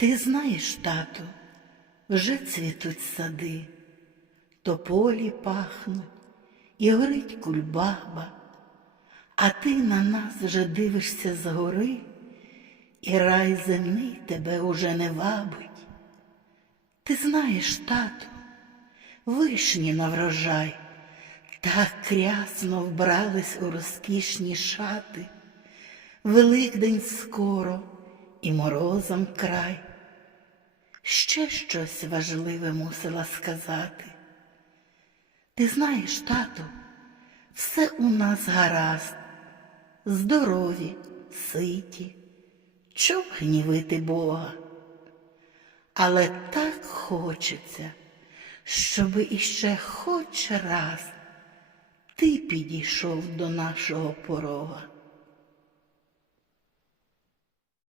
Ти знаєш, тату, вже цвітуть сади, тополі пахнуть і горить кульбаба, а ти на нас вже дивишся згори, і рай земний тебе уже не вабить. Ти знаєш, тату, вишні на врожай, так крясно вбрались у розкішні шати. Великдень скоро і морозом край. Ще щось важливе мусила сказати. Ти знаєш, тату, все у нас гаразд, здорові, ситі, чом гнівити Бога. Але так хочеться, щоби іще хоч раз ти підійшов до нашого порога.